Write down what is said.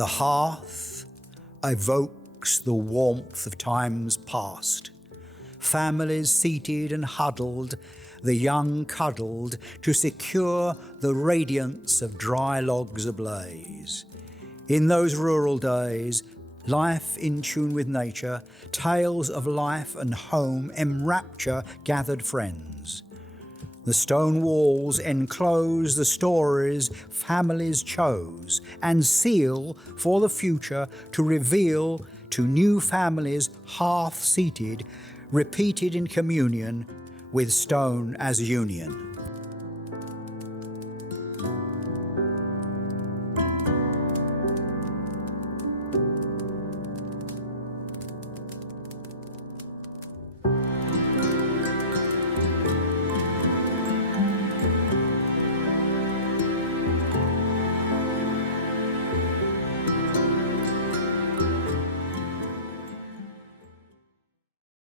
The hearth evokes the warmth of times past. Families seated and huddled, the young cuddled, to secure the radiance of dry logs ablaze. In those rural days, life in tune with nature, tales of life and home enrapture gathered friends. The stone walls enclose the stories families chose and seal for the future to reveal to new families hearth-seated, repeated in communion with stone as union.